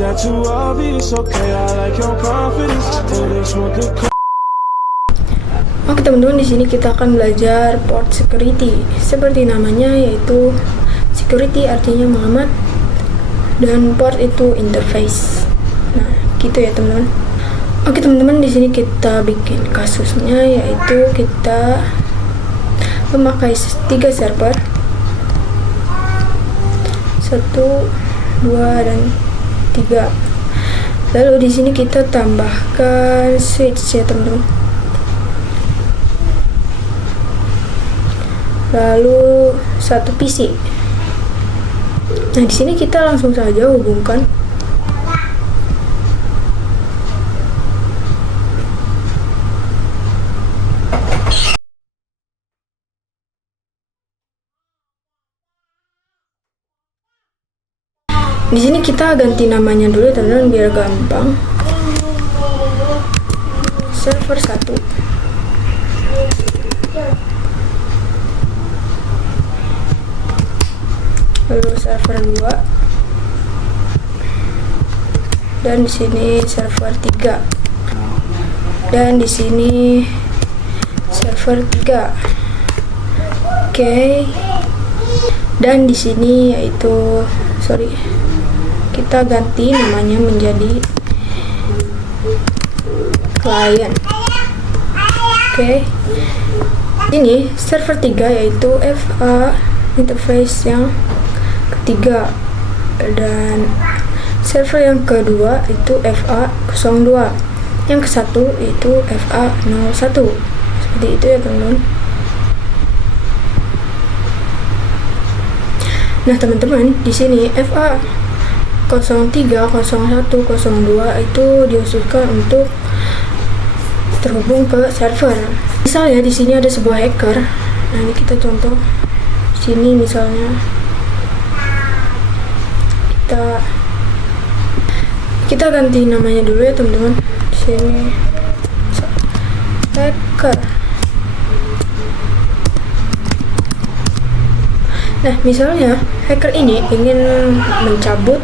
that too obvious? Okay, I like your confidence. Till this one could come. Oke teman-teman, di sini kita akan belajar port security. Seperti namanya, yaitu security artinya mengaman dan port itu interface. Nah, gitu ya teman-teman. Oke teman-teman, di sini kita bikin kasusnya, yaitu kita memakai 3 server, 1, 2, dan 3. Lalu di sini kita tambahkan switch ya teman-teman. Lalu 1 PC. Nah, di sini kita langsung saja hubungkan. Di sini kita ganti namanya dulu teman-teman biar gampang. Server 1. Lalu server 2. Dan di sini server 3. Dan di sini server 3. Oke. Dan di sini yaitu kita ganti namanya menjadi client. Oke. Ini server 3 yaitu FA interface yang ketiga, dan server yang kedua itu FA02, yang ke-1 itu FA01. Seperti itu ya teman-teman. Nah teman-teman, di sini FA03, 01, 02 itu diusulkan untuk terhubung ke server. Misalnya di sini ada sebuah hacker. Nah, ini kita contoh. Di sini misalnya kita ganti namanya dulu ya teman-teman. Di sini hacker. Nah, misalnya hacker ini ingin mencabut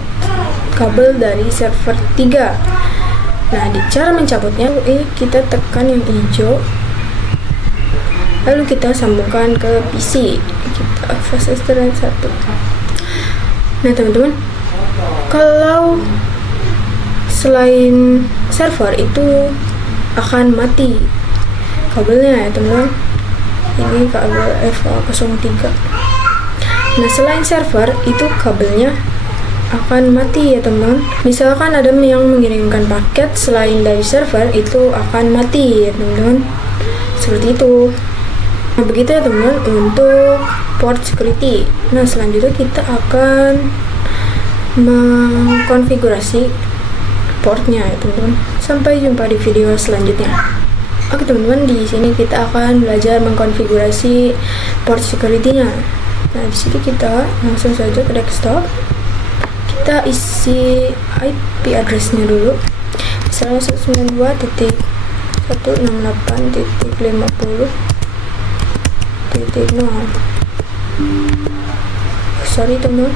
kabel dari server 3. Nah, di cara mencabutnya ini kita tekan yang hijau, lalu kita sambungkan ke PC. Kita fast internet 1. Nah teman-teman, kalau selain server itu akan mati kabelnya ya teman-teman. Ini kabel FA03. Nah, selain server itu kabelnya akan mati ya teman-teman. Misalkan ada yang mengirimkan paket selain dari server, itu akan mati ya teman-teman. Seperti itu. Nah, begitu ya teman-teman untuk port security. Nah, selanjutnya kita akan mengkonfigurasi portnya ya teman-teman. Sampai jumpa di video selanjutnya. Oke teman-teman, di sini kita akan belajar mengkonfigurasi port security-nya. Nah, di sini kita langsung saja ke desktop. Kita isi IP address-nya dulu. Misalnya 192.168.50.0. Sorry teman,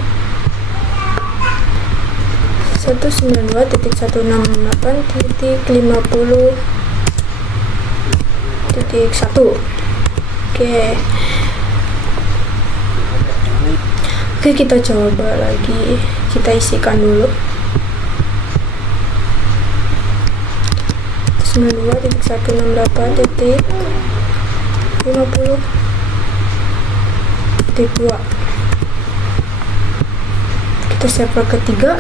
192.168.50.1. Oke, kita coba lagi. Kita isikan dulu 92.168.50.2. Kita server ketiga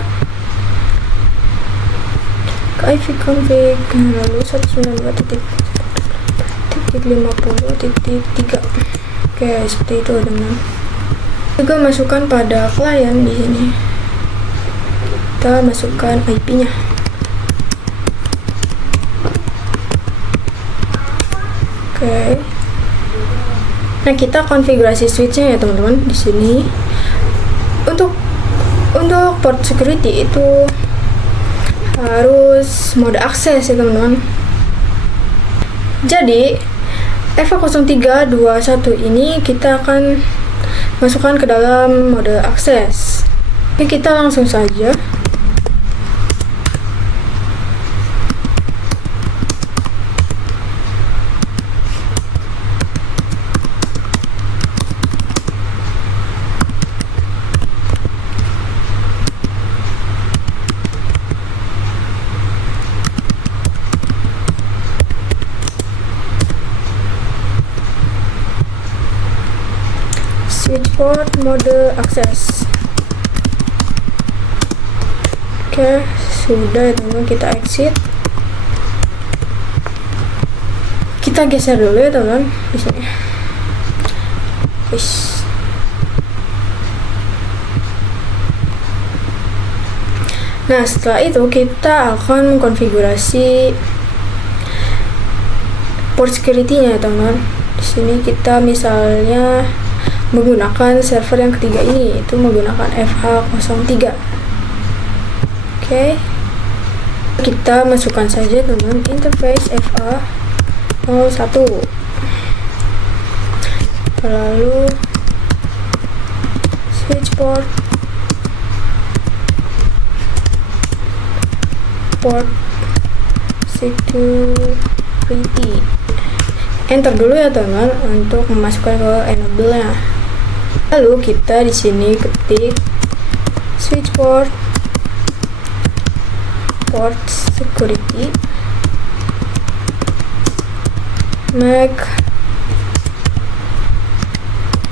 ke IV config, lalu 192.168.50.3. Oke, seperti itu teman-teman. Juga masukkan pada klien di sini. Kita masukkan IP-nya. Oke. Nah, kita konfigurasi switch-nya ya teman-teman di sini. Untuk port security itu harus mode akses ya teman-teman. Jadi FA0321 ini kita akan masukkan ke dalam mode akses. Oke, kita langsung saja port mode akses. Oke, sudah ya teman-teman, kita exit. Kita geser dulu ya teman-teman di sini. Nah, setelah itu kita akan mengkonfigurasi port security-nya ya teman-teman. Di sini kita misalnya menggunakan server yang ketiga ini, itu menggunakan FH03. Oke. Kita masukkan saja teman-teman interface FH01. Lalu switch port security, enter dulu ya teman untuk memasukkan ke enable nya. Lalu kita di sini ketik switch port security MAC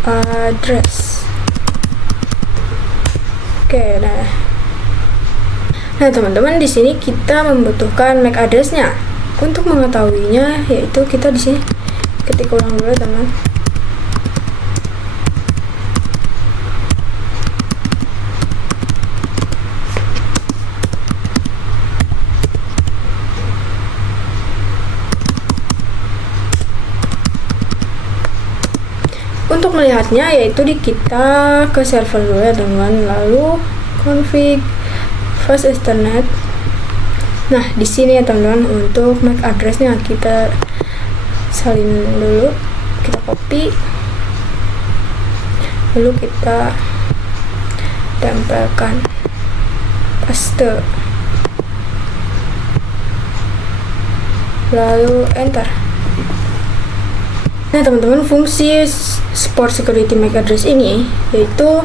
address. Oke, nah teman-teman, di sini kita membutuhkan MAC address-nya. Untuk mengetahuinya, yaitu kita di sini ketik ulang dulu teman. Untuk melihatnya, yaitu kita ke server dulu ya teman, lalu config fast ethernet. Nah, di sini ya teman-teman, untuk MAC address-nya kita salin dulu, kita copy, lalu kita tempelkan, paste, lalu enter. Nah teman-teman, fungsi port security MAC address ini yaitu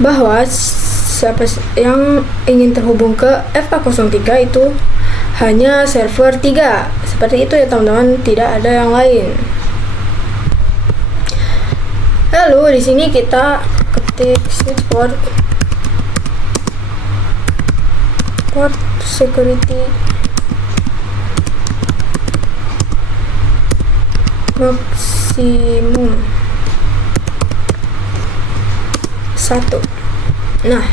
bahwa siapa yang ingin terhubung ke FK03 itu hanya server 3. Seperti itu ya teman-teman, tidak ada yang lain. Lalu di sini kita ketik switch port security maksimum 1. Nah,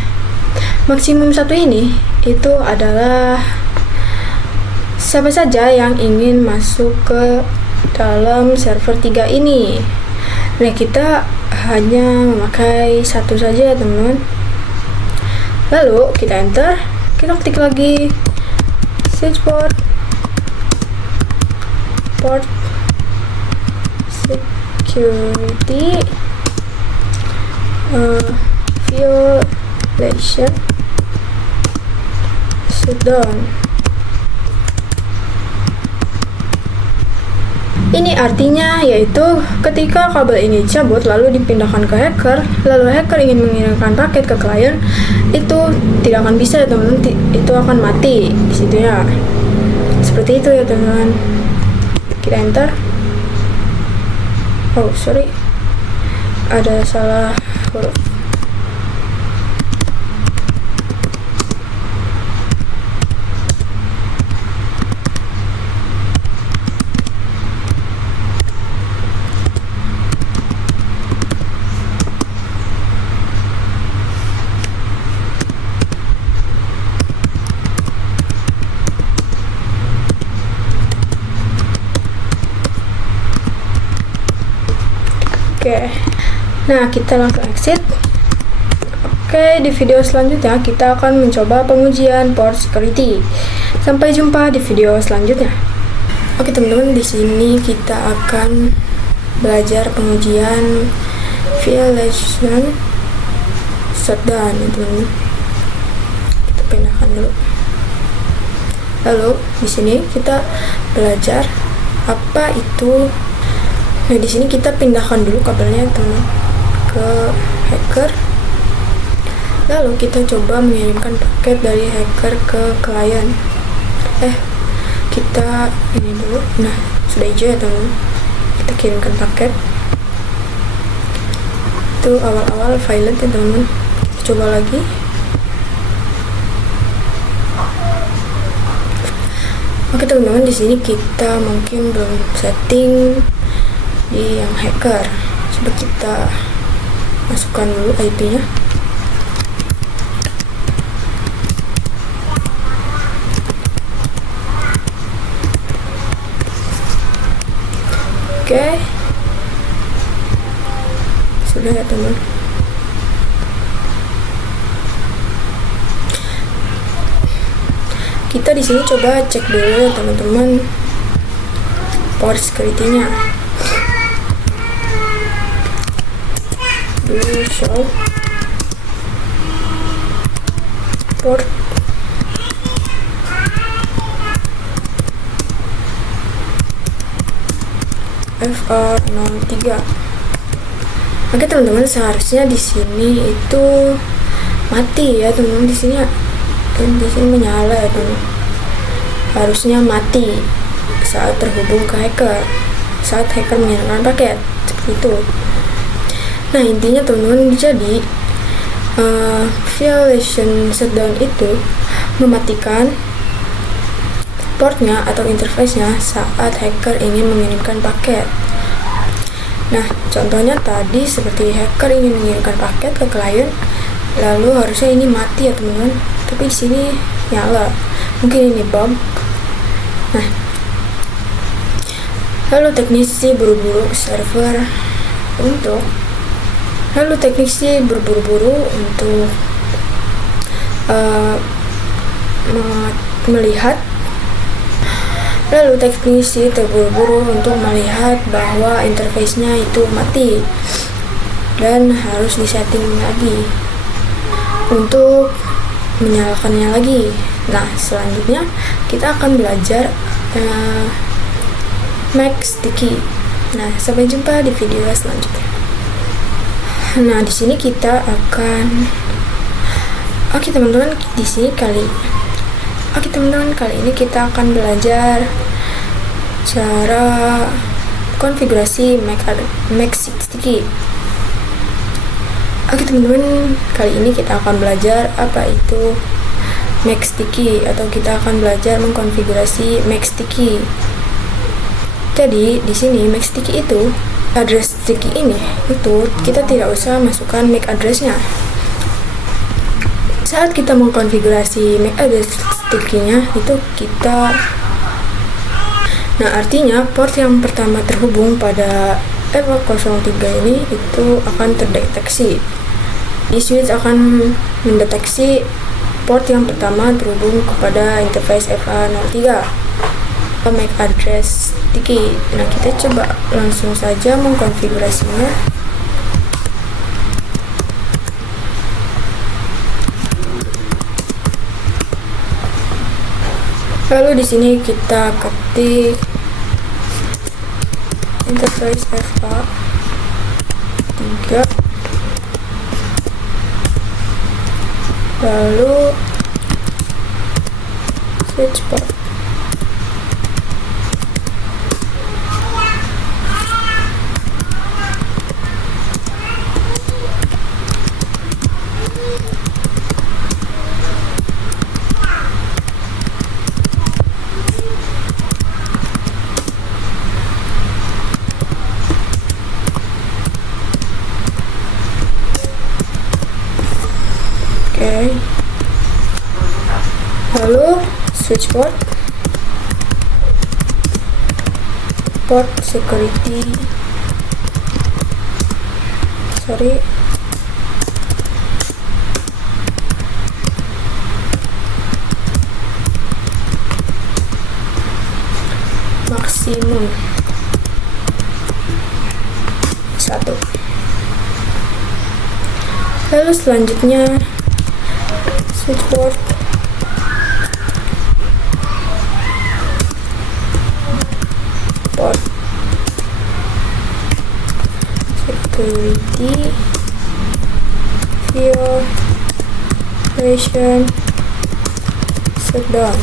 maksimum 1 ini itu adalah siapa saja yang ingin masuk ke dalam server 3 ini. Nah, kita hanya memakai 1 saja teman-teman. Lalu kita enter, kita ketik lagi switch port security violation shutdown. Ini artinya yaitu ketika kabel ini dicabut lalu dipindahkan ke hacker, lalu hacker ingin mengirimkan paket ke klien, itu tidak akan bisa ya teman-teman, itu akan mati di situ ya. Seperti itu ya teman-teman. Kita enter. Oh sorry, ada salah huruf. Oke, nah kita langsung exit. Oke, di video selanjutnya kita akan mencoba pengujian port security. Sampai jumpa di video selanjutnya. Oke teman-teman, di sini kita akan belajar pengujian violation shutdown ya teman-teman. Kita pindahkan dulu. Lalu di sini kita belajar apa itu. Nah, di sini kita pindahkan dulu kabelnya teman ke hacker. Lalu kita coba mengirimkan paket dari hacker ke klien. Kita ini dulu. Nah, sudah hijau ya teman. Kita kirimkan paket. itu awal-awal violet ya teman-teman. Coba lagi. Oke teman-teman, di sini kita mungkin belum setting di yang hacker. Coba kita masukkan dulu IP-nya. Oke. Sudah ya teman. Kita di sini coba cek dulu ya teman-teman port security-nya. Dulu show port FR03. Oke teman-teman, seharusnya di sini itu mati ya teman-teman. Di sini menyala ya teman. Harusnya mati saat terhubung ke hacker, saat hacker menyalakan paket seperti itu. Nah intinya teman-teman, jadi violation shutdown itu mematikan portnya atau interface-nya saat hacker ingin mengirimkan paket. Nah contohnya tadi seperti hacker ingin mengirimkan paket ke klien, lalu harusnya ini mati ya teman-teman, tapi di sini nyala. Mungkin ini bug. Nah, lalu teknisi buru-buru untuk melihat. Lalu teknisi terburu-buru untuk melihat bahwa interface-nya itu mati dan harus disetting lagi untuk menyalakannya lagi. Nah selanjutnya kita akan belajar make sticky. Nah sampai jumpa di video selanjutnya. Nah di sini kita akan teman-teman, kali ini kita akan belajar cara konfigurasi make sticky. Oke teman-teman, kali ini kita akan belajar apa itu make sticky, atau kita akan belajar mengkonfigurasi make sticky. Jadi di sini make sticky itu, address sticky ini itu kita tidak usah masukkan MAC address-nya. Saat kita mengkonfigurasi MAC address sticky-nya itu kita, nah artinya port yang pertama terhubung pada FA03 ini itu akan terdeteksi. Di switch akan mendeteksi port yang pertama terhubung kepada interface FA03 MAC address sticky. Nah kita coba langsung saja mengkonfigurasinya. Lalu di sini kita ketik interface FA3, lalu switch port. Oke. Lalu switch port security, maksimum 1. Lalu selanjutnya switch port security violation shutdown.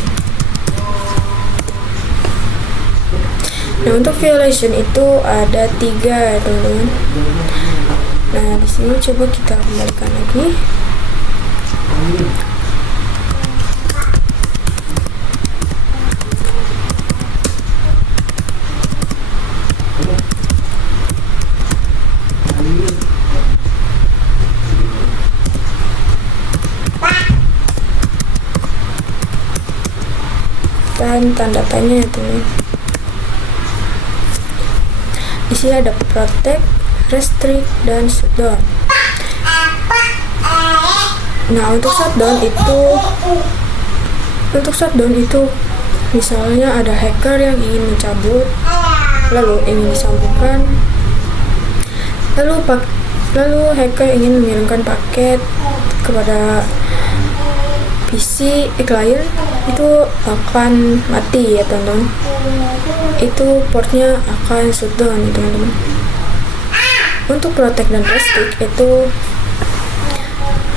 Nah untuk violation itu ada 3 ya teman-teman. Nah, di sini coba kita kembalikan lagi. Dan tanda tanya ya teman. Di sini ada protect, restrict, dan shutdown. Nah, untuk shutdown itu misalnya ada hacker yang ingin mencabut, lalu ingin disambungkan, lalu hacker ingin mengirimkan paket kepada PC client, itu akan mati ya teman-teman. Itu portnya akan shutdown ya teman-teman. Untuk protect dan restrict itu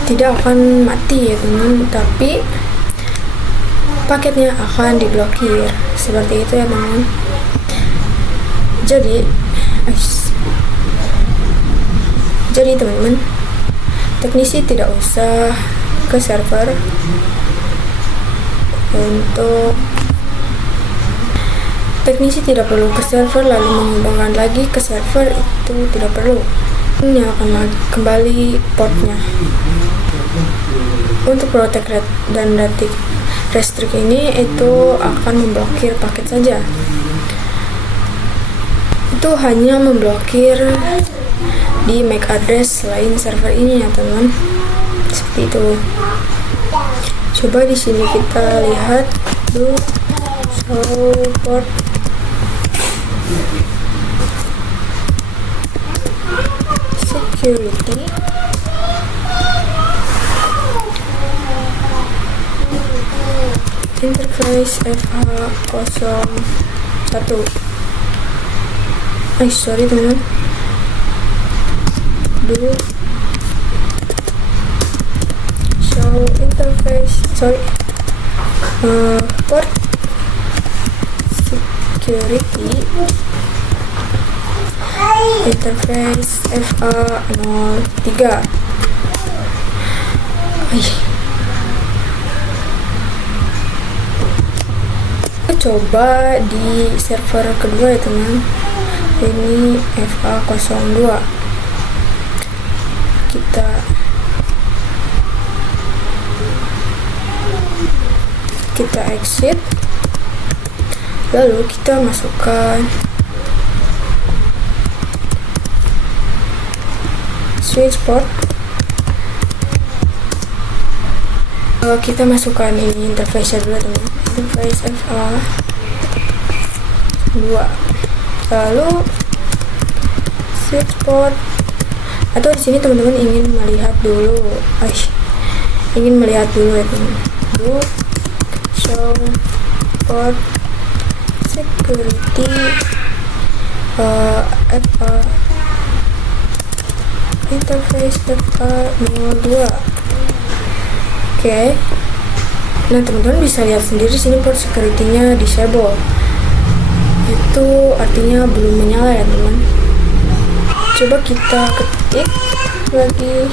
tidak akan mati ya teman-teman, tapi paketnya akan diblokir seperti itu ya teman-teman. Jadi teman-teman, teknisi tidak usah ke server teknisi tidak perlu ke server lalu mengembangkan lagi ke server, itu tidak perlu. Nyalakan kembali portnya. Untuk protect dan restrict ini itu akan memblokir paket saja. Itu hanya memblokir di MAC address selain server ini ya teman-teman. Seperti itu. Coba di sini kita lihat dulu show port. Security. Interface FH01. Sorry teman. Dulu show interface, port security interface FA03. Coba di server kedua ya teman, ini FA02. Kita exit, lalu kita masukkan switch port. Kita masukkan ini interface dulu teman, interface FA2, lalu switch port. Atau di sini teman-teman ingin melihat dulu ya teman. Dulu show port security FA interface FA02. Oke. Nah, teman-teman bisa lihat sendiri sini port security-nya disable. Itu artinya belum menyala ya teman. Coba kita ketik lagi.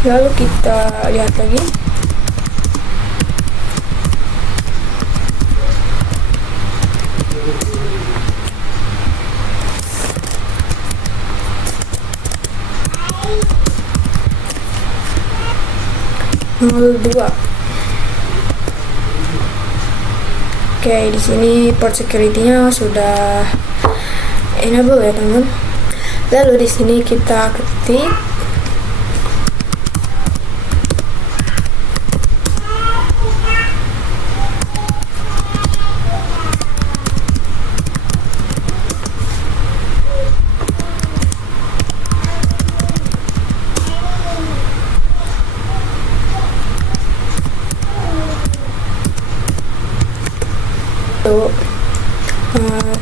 Lalu kita lihat lagi. Nomor 2. Oke, di sini port security-nya sudah enable ya teman-teman. Lalu di sini kita ketik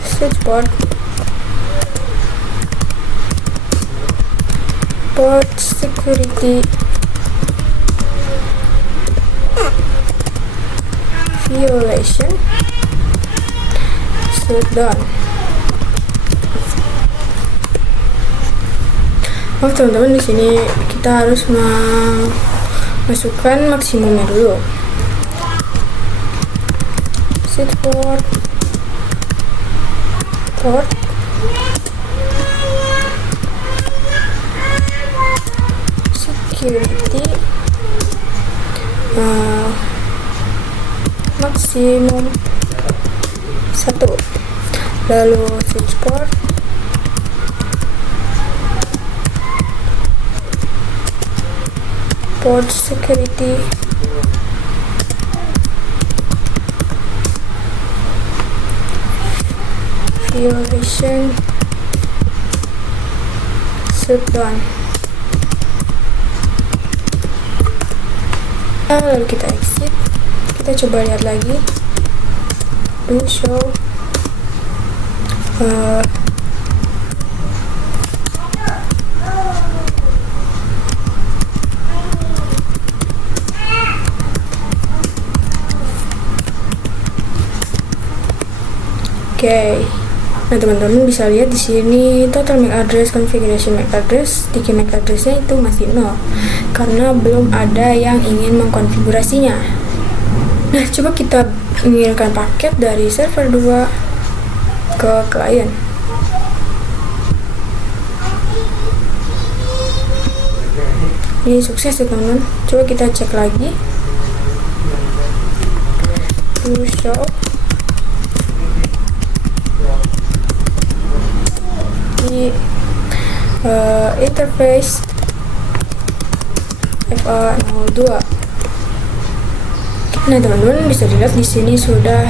switchboard, port security, violation, shutdown. Oh teman-teman, di sini kita harus masukkan maksimumnya dulu. Switchboard, port, security, maksimum 1, lalu switchboard, port security, violation, shutdown. Lalu kita exit, kita coba lihat lagi, do show, Oke. Nah teman-teman bisa lihat di sini total MAC address, configuration MAC address, sticky MAC addressnya itu masih 0 karena belum ada yang ingin mengkonfigurasinya. Nah coba kita mengirimkan paket dari server 2 ke klien. Ini sukses ya teman-teman. Coba kita cek lagi. To show di interface FA02. Nah teman-teman bisa dilihat di sini sudah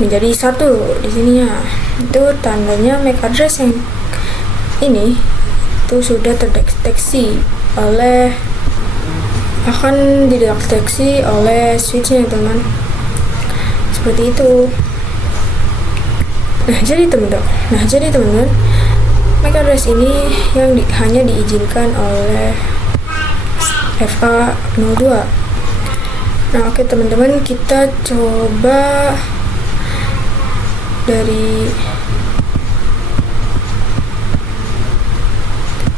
menjadi 1 di sininya. Itu tandanya MAC address yang ini itu sudah terdeteksi oleh dideteksi oleh switchnya teman-teman. Seperti itu. Nah jadi teman-teman, MAC address ini yang hanya diizinkan oleh FA02. Nah oke teman-teman, kita coba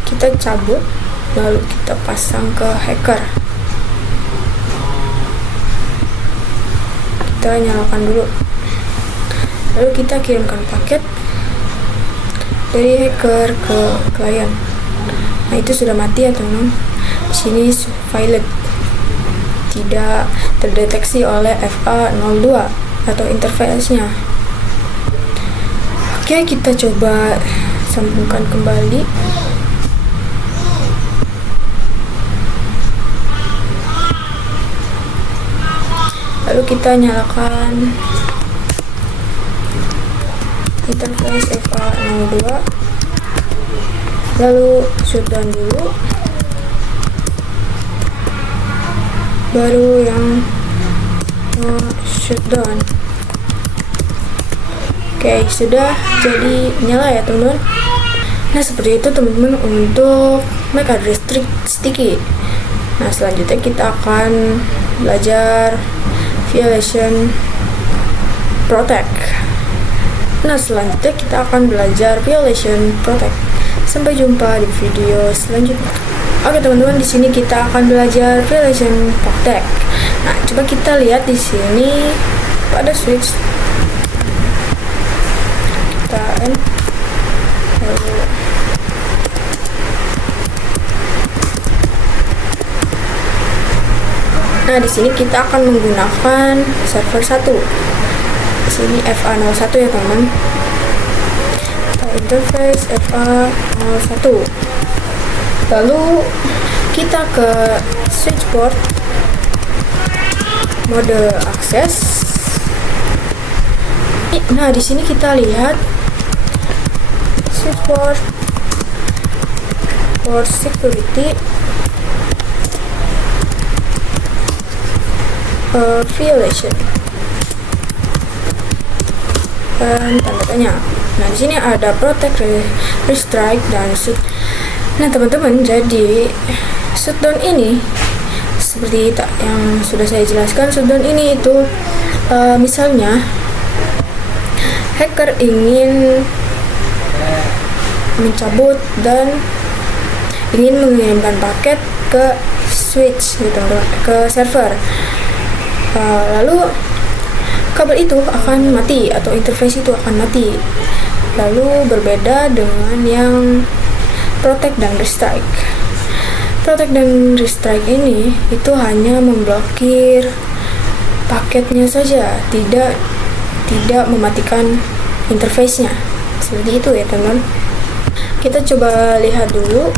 kita cabut lalu kita pasang ke hacker. Kita nyalakan dulu, lalu kita kirimkan paket dari hacker ke klien. Nah itu sudah mati ya teman-teman. Di sini violet, tidak terdeteksi oleh FA02 atau interface-nya. Oke, kita coba sambungkan kembali. Lalu kita nyalakan interface FA02, lalu shutdown dulu, baru yang shutdown. Oke, sudah jadi nyala ya teman-teman. Nah seperti itu teman-teman untuk MAC address sticky. Nah selanjutnya kita akan belajar violation protect. Nah selanjutnya kita akan belajar violation protect. Sampai jumpa di video selanjutnya. Oke teman-teman, di sini kita akan belajar violation protect. Nah coba kita lihat di sini pada switch. Kita Nah di sini kita akan menggunakan server 1. Di sini FA01 ya teman-teman. Interface FA01. Lalu kita ke switchboard, mode akses. Nah di sini kita lihat switchboard, port security, violation. dan tanda tanya. Nah, di sini ada protect, restrike, dan shoot. Nah, teman-teman, jadi shutdown ini seperti yang sudah saya jelaskan, shutdown ini itu misalnya hacker ingin mencabut dan ingin mengirimkan paket ke switch gitu, ke server. Lalu kabel itu akan mati atau interface itu akan mati. Lalu berbeda dengan yang protect dan restrike. Protect dan restrike ini itu hanya memblokir paketnya saja, tidak mematikan interface-nya. Seperti itu ya, teman. Kita coba lihat dulu.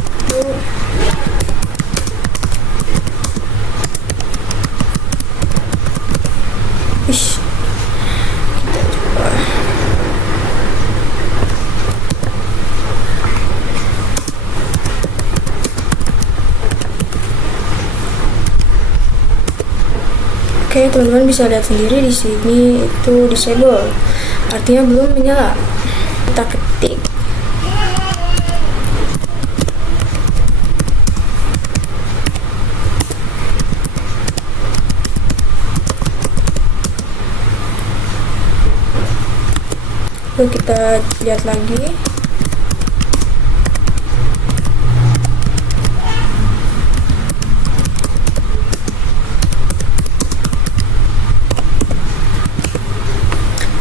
Oke, teman-teman bisa lihat sendiri di sini itu disable, artinya belum menyala. Kita ketik lalu kita lihat lagi.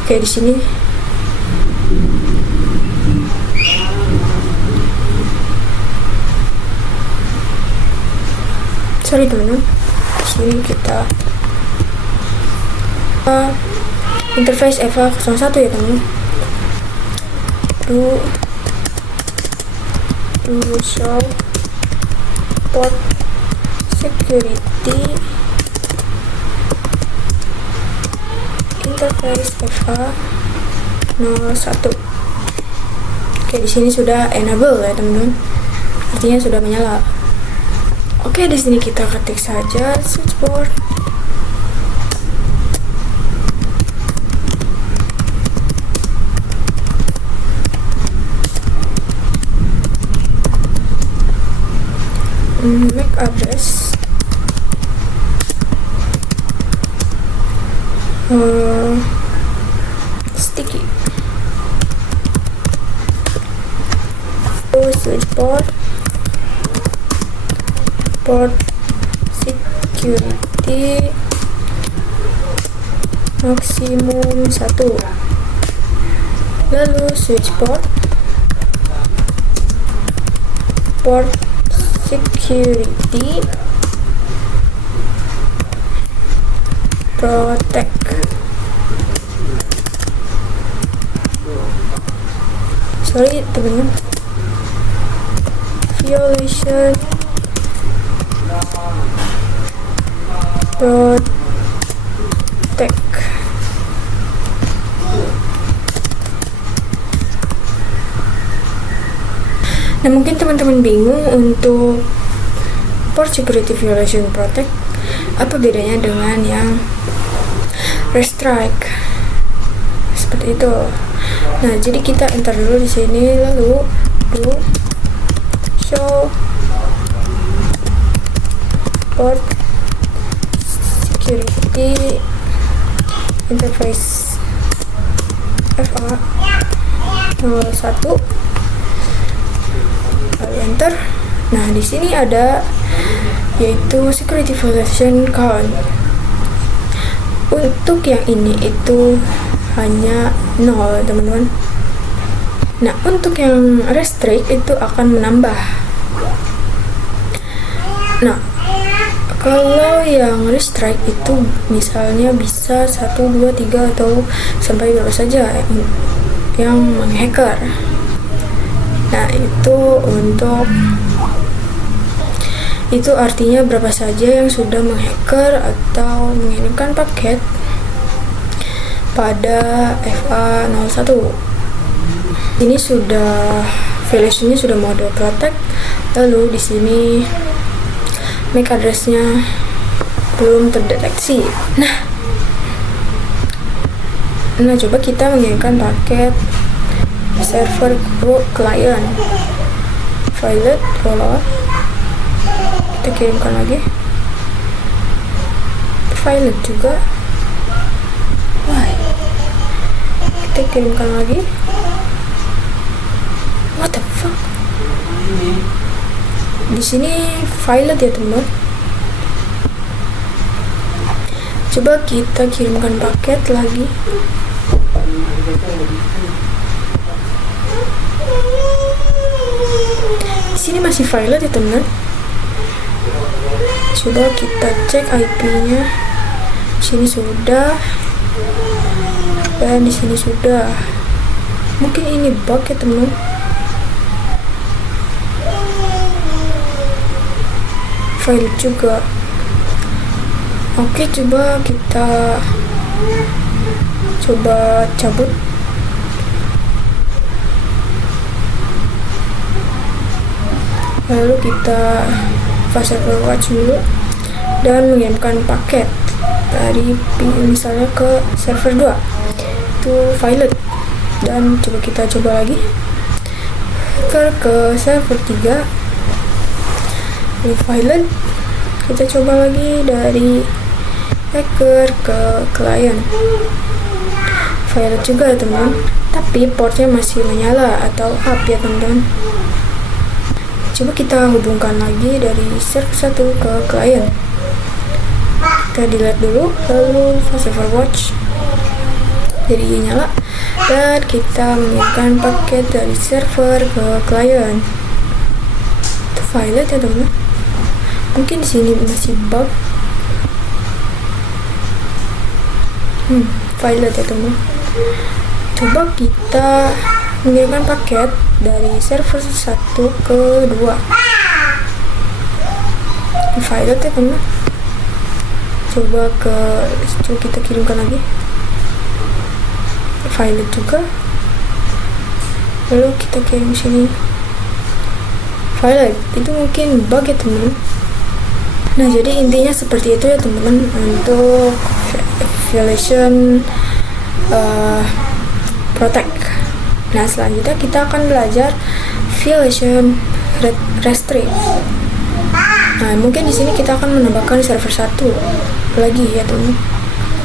Oke, di sini teman-teman, di sini kita interface EVA 01 ya, teman-teman. Do show port security interface EVA 01. Oke, di sini sudah enable ya, teman-teman. Artinya sudah menyala. Oke, di sini kita ketik saja switchboard. MAC address sticky switchboard port security maksimum 1, lalu switchboard port security protect. Sorry teman-teman, violation protect. Nah, mungkin teman-teman bingung untuk port security violation protect apa bedanya dengan yang restrike seperti itu. Nah, jadi kita enter dulu di sini, lalu do show port security interface EVA 01, lalu enter. Nah, di sini ada yaitu security violation count. Untuk yang ini itu hanya 0, teman-teman. Nah, untuk yang restrict itu akan menambah. Nah, kalau yang restrike itu misalnya bisa 1, 2, 3 atau sampai berapa saja yang menghacker. Nah, itu artinya berapa saja yang sudah menghacker atau mengirimkan paket pada EVA 01. Ini sudah violationnya sudah mode protect, lalu di sini MAC addressnya belum terdeteksi. Nah, Nah, coba kita mengirimkan paket server ke klien. Violet rollout, kita kirimkan lagi. Violet juga. Why? Kita kirimkan lagi. What the fuck? Di sini Violet ya teman. Coba kita kirimkan paket lagi. Di sini masih Violet ya teman. Coba kita cek IP-nya. Di sini sudah, dan di sini sudah. Mungkin ini bug ya teman. Violet juga. Oke, coba kita cabut. Lalu kita fast forward dulu dan mengirimkan paket dari misalnya ke server 2 itu Violet, dan kita coba lagi ke server 3 dari Violet. Kita coba lagi dari hacker ke klien. Violet juga ya teman, tapi portnya masih menyala atau up ya teman-teman. Coba kita hubungkan lagi dari server 1 ke klien. Kita delete dulu, lalu fast forward jadi nyala, dan kita mengirimkan paket dari server ke klien. Itu Violet ya teman. Mungkin di sini masih bug. Violet ya teman. Coba kita mengirimkan paket dari server 1 ke 2. Violet ya teman. Coba kita kirimkan lagi. Violet juga. Lalu kita kirim sini. Violet. Itu mungkin bug ya teman. Nah, jadi intinya seperti itu ya teman-teman untuk violation protect. Nah, selanjutnya kita akan belajar violation restrict. Nah, mungkin di sini kita akan menambahkan server 1 lagi ya teman.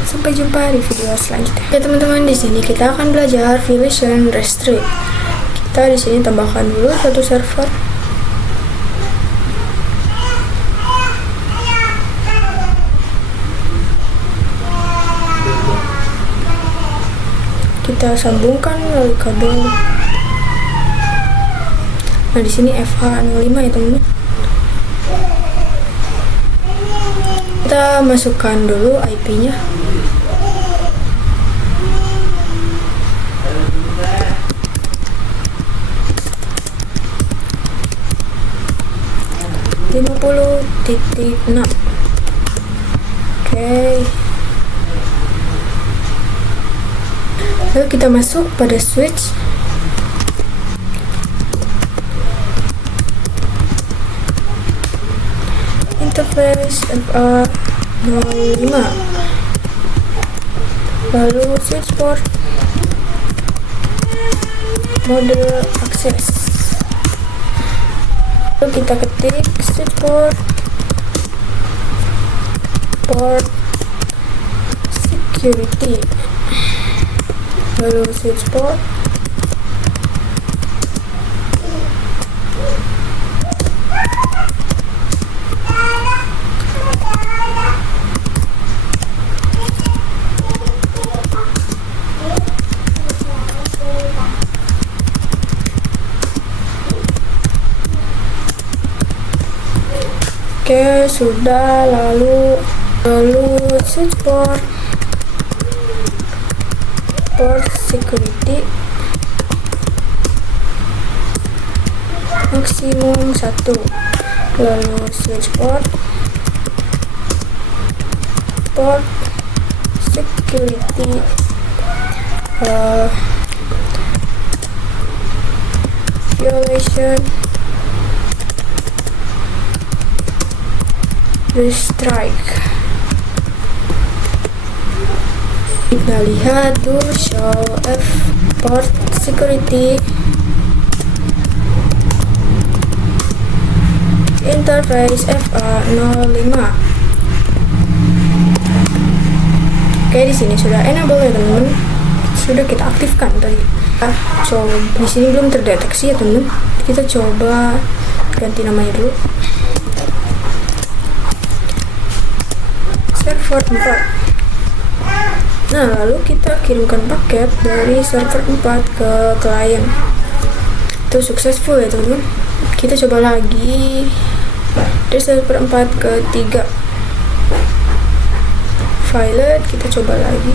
Sampai jumpa di video selanjutnya. Ya teman-teman, di sini kita akan belajar violation restrict. Kita di sini tambahkan dulu satu server. Kita sambungkan melalui kabel. Nah, di sini FH05 ya teman-teman. Kita masukkan dulu IP-nya. .50.6. Oke. Lalu kita masuk pada switch. Interface FA05. Lalu switch port, mode akses. Lalu kita ketik switch port security. Lalu switch port Oke, sudah. Lalu switch port security maksimum 1. Lalu switch port security violation restrict. Kita lihat tuh show F port security interface FA05. Oke, di sini sudah enable ya teman-teman, sudah kita aktifkan tadi. So di sini belum terdeteksi ya teman, kita coba ganti namanya dulu, server 4. Nah, lalu kita kirimkan paket dari server 4 ke klien. Itu successful ya teman-teman. Kita coba lagi dari server 4 ke 3 Violet, kita coba lagi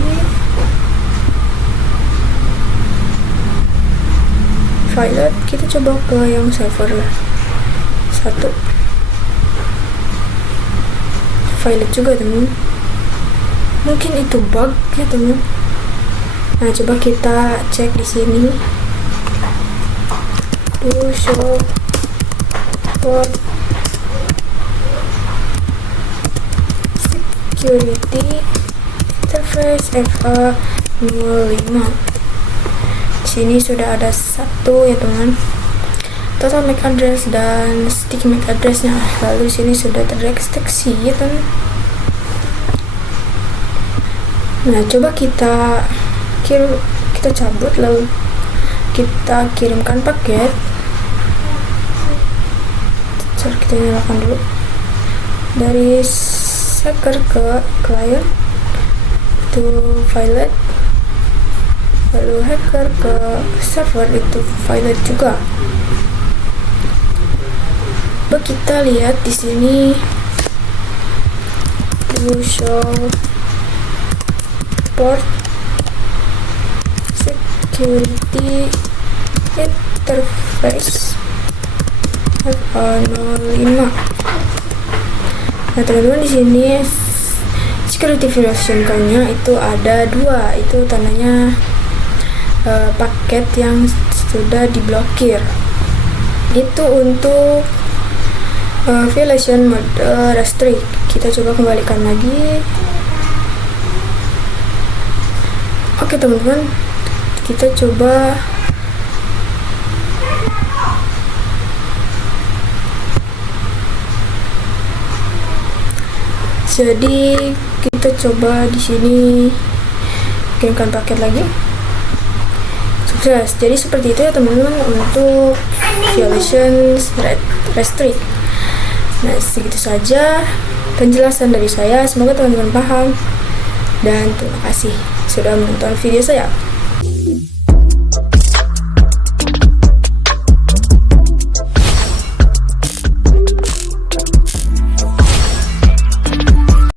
Violet, kita coba ke yang server 1 Violet juga teman, mungkin itu bug ya teman. Nah, coba kita cek di sini to show port security interface FA05. Di sini sudah ada satu ya teman, total MAC address dan sticky MAC addressnya. Lalu sini sudah terdeteksi ya teman. Nah, coba kita cabut, lalu kita kirimkan paket. Kita nyalakan dulu dari hacker ke client itu Violet, lalu hacker ke server itu Violet juga. Coba kita lihat di sini show port security interface FA05. Nah teman-teman, di sini security version nya itu ada 2, itu tandanya paket yang sudah diblokir. Itu untuk violation mode restrict. Kita coba kembalikan lagi. Oke teman-teman, kita coba jadi kita coba di sini kirimkan paket lagi, sukses. Jadi seperti itu ya teman-teman untuk violation restrict. Nah, segitu saja penjelasan dari saya, semoga teman-teman paham dan terima kasih sudah menonton video saya.